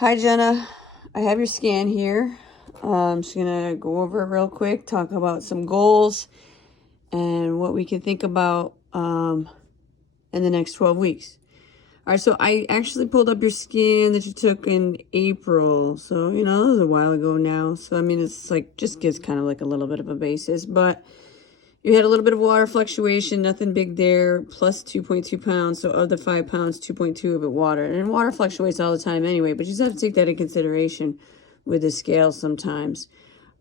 Hi, Jenna. I have your scan here. I'm just going to go over it real quick, talk about some goals and what we can think about in the next 12 weeks. All right, so I actually pulled up your scan that you took in April. So, that was a while ago now. So, I mean, it's like just gives kind of like a little bit of a basis. But you had a little bit of water fluctuation, nothing big there, plus 2.2 pounds. So of the 5 pounds, 2.2 of it water. And water fluctuates all the time anyway, but you just have to take that in consideration with the scale sometimes.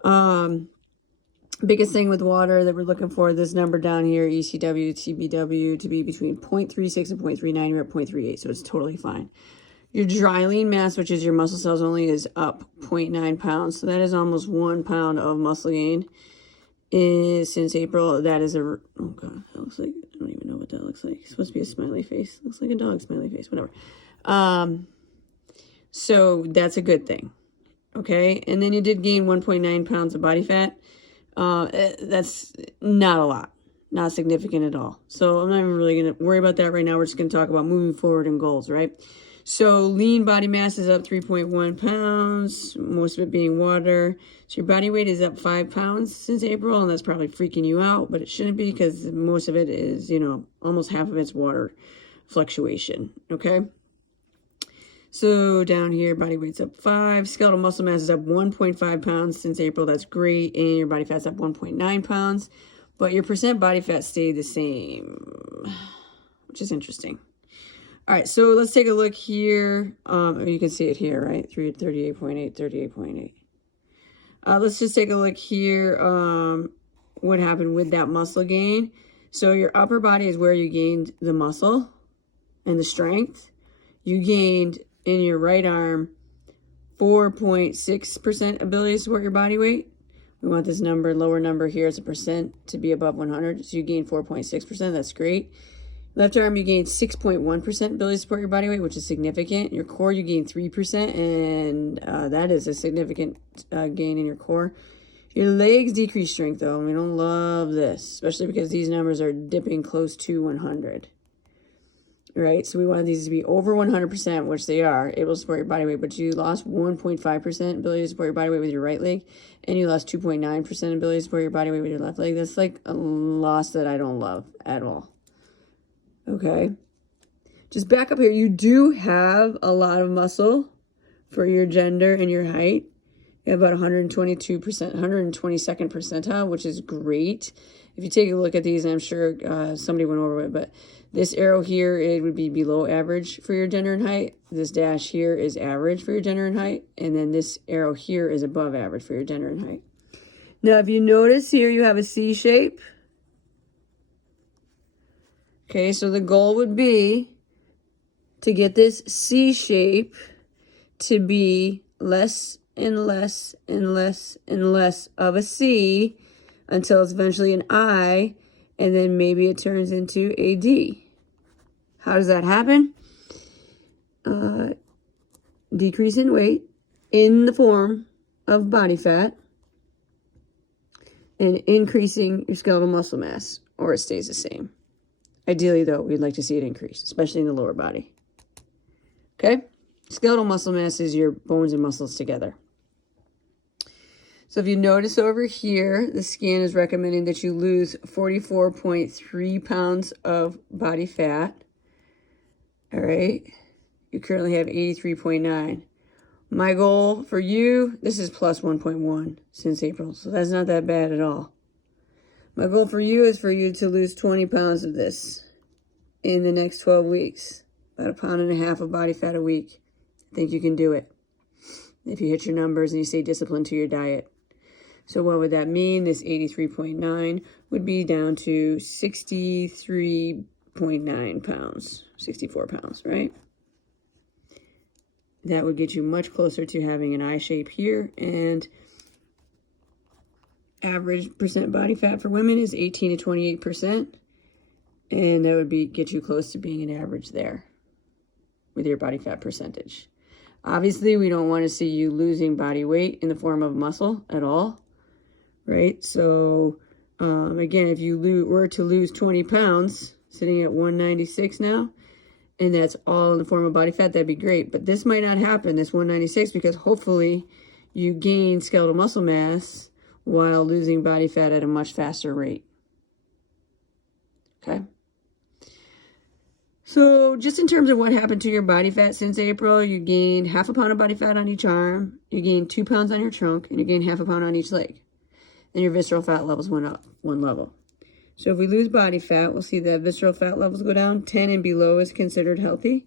Biggest thing with water that we're looking for, this number down here, ECW, TBW, to be between 0.36 and 0.39. You're at 0.38, so it's totally fine. Your dry lean mass, which is your muscle cells only, is up 0.9 pounds. So that is almost 1 pound of muscle gain. Since April. That is oh god, that looks like, I don't even know what that looks like. It's supposed to be a smiley face. Looks like a dog smiley face, whatever. So that's a good thing. Okay, and then you did gain 1.9 pounds of body fat. That's not a lot, not significant at all. So I'm not even really gonna worry about that right now. We're just gonna talk about moving forward and goals, right? So lean body mass is up 3.1 pounds, most of it being water. So your body weight is up 5 pounds since April, and that's probably freaking you out, but it shouldn't be because most of it is, almost half of it's water fluctuation, okay? So down here, body weight's up 5. Skeletal muscle mass is up 1.5 pounds since April. That's great. And your body fat's up 1.9 pounds. But your percent body fat stayed the same, which is interesting. All right, so let's take a look here. You can see it here, right? 38.8, 38.8. Let's just take a look here. What happened with that muscle gain. So your upper body is where you gained the muscle and the strength. You gained in your right arm 4.6% ability to support your body weight. We want this number, lower number here as a percent, to be above 100. So you gain 4.6%. That's great. Left arm, you gain 6.1% ability to support your body weight, which is significant. Your core, you gain 3%, and that is a significant gain in your core. Your legs decrease strength, though. We don't love this, especially because these numbers are dipping close to 100. Right? So we want these to be over 100%, which they are, able to support your body weight, but you lost 1.5% ability to support your body weight with your right leg, and you lost 2.9% ability to support your body weight with your left leg. That's like a loss that I don't love at all. Okay, just back up here. You do have a lot of muscle for your gender and your height. You have about 122%, 122nd percentile, which is great. If you take a look at these, I'm sure somebody went over it, but this arrow here, it would be below average for your gender and height. This dash here is average for your gender and height. And then this arrow here is above average for your gender and height. Now, if you notice here, you have a C shape. Okay, so the goal would be to get this C shape to be less and less and less and less of a C until it's eventually an I, and then maybe it turns into a D. How does that happen? Decrease in weight in the form of body fat and increasing your skeletal muscle mass, or it stays the same. Ideally, though, we'd like to see it increase, especially in the lower body. Okay? Skeletal muscle mass is your bones and muscles together. So if you notice over here, the scan is recommending that you lose 44.3 pounds of body fat. All right? You currently have 83.9. My goal for you, this is plus 1.1 since April, so that's not that bad at all. My goal for you is for you to lose 20 pounds of this in the next 12 weeks. About 1.5 pounds of body fat a week. I think you can do it if you hit your numbers and you stay disciplined to your diet. So what would that mean? This 83.9 would be down to 63.9 pounds, 64 pounds, right? That would get you much closer to having an I shape here, and average percent body fat for women is 18 to 28%, and that would get you close to being an average there with your body fat percentage. Obviously, we don't want to see you losing body weight in the form of muscle at all, right? So, again, if you were to lose 20 pounds, sitting at 196 now, and that's all in the form of body fat, that'd be great. But this might not happen, this 196, because hopefully you gain skeletal muscle mass while losing body fat at a much faster rate. Okay? So just in terms of what happened to your body fat since April, you gained half a pound of body fat on each arm, you gained 2 pounds on your trunk, and you gained half a pound on each leg. And your visceral fat levels went up 1 level. So if we lose body fat, we'll see that visceral fat levels go down. 10 and below is considered healthy.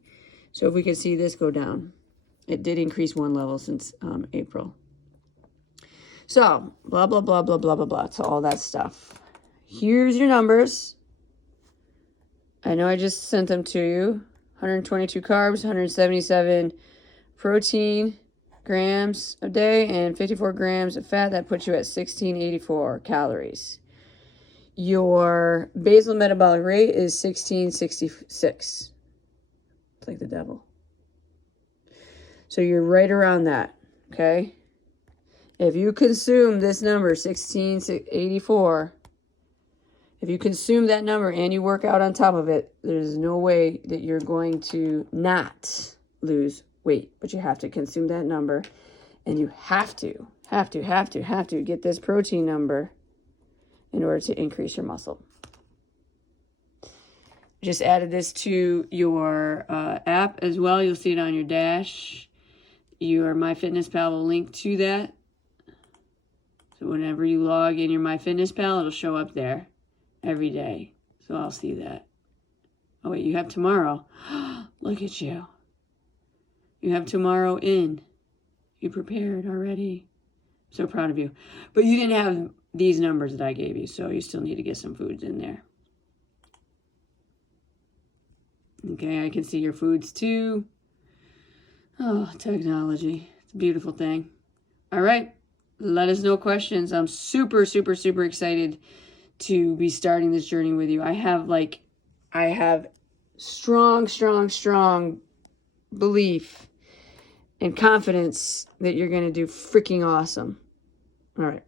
So if we can see this go down, it did increase 1 level since April. So blah, blah, blah, blah, blah, blah, blah. So all that stuff. Here's your numbers. I know I just sent them to you. 122 carbs, 177 protein grams a day, and 54 grams of fat. That puts you at 1684 calories. Your basal metabolic rate is 1666. It's like the devil. So you're right around that, okay? If you consume this number, 1684, if you consume that number and you work out on top of it, there's no way that you're going to not lose weight. But you have to consume that number, and you have to get this protein number in order to increase your muscle. Just added this to your app as well. You'll see it on your dash. Your MyFitnessPal will link to that. So whenever you log in your MyFitnessPal, it'll show up there every day. So I'll see that. Oh wait, you have tomorrow. Look at you. You have tomorrow in. You prepared already. So proud of you. But you didn't have these numbers that I gave you, so you still need to get some foods in there. Okay, I can see your foods too. Oh, technology. It's a beautiful thing. All right, let us know questions. I'm super, super, super excited to be starting this journey with you. I have strong, strong, strong belief and confidence that you're going to do freaking awesome. All right.